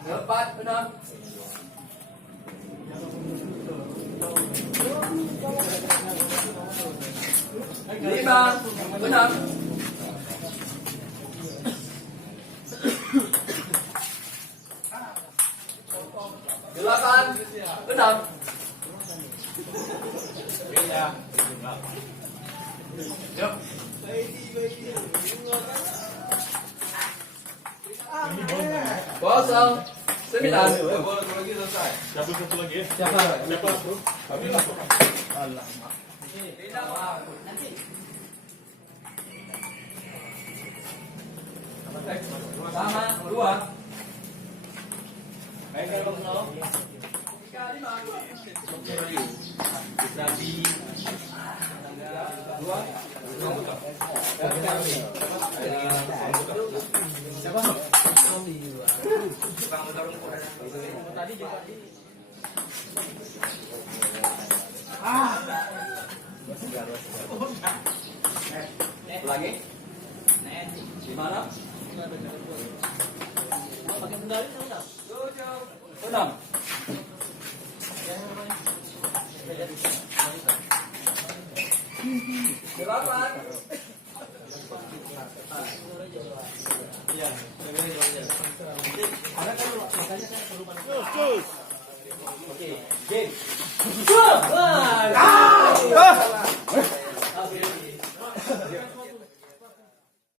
Empat, enam. Lima, enam. Delapan, enam. Kosong, sembilan. Siapa satu lagi ya? Siapa? Siapa bro? Sama, dua. Tiga, lima. Dua. Siapa? Tadi juga tadi. Lagi? Di mana? Pakai medali enggak? 7, 6. Delapan. Iya, ada kan makanya kan perlu. Oke, game.